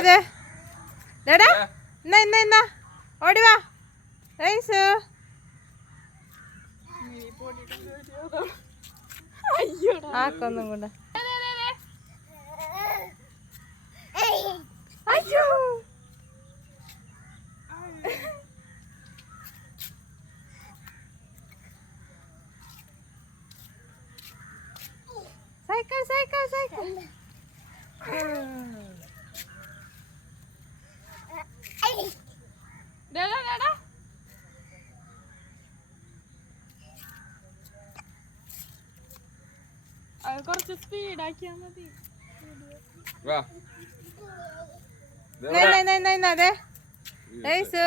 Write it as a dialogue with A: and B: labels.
A: അതെ ഡേടാ എന്നാ ഇന്ന ഇന്ന ഓടി വാ. റൈസ് ആക്കൊന്നും കൂടെ. അയ്യോ. സൈക്കിൾ സൈക്കിൾ സൈക്കിൾ ഡേടാ ഡേടാ
B: അത് കുറച്ച് സ്പീഡ് ആക്കിയാ മതി.
C: വാ.
A: നൈ നൈ നൈ നൈ അതെ ദേ
B: റൈസ്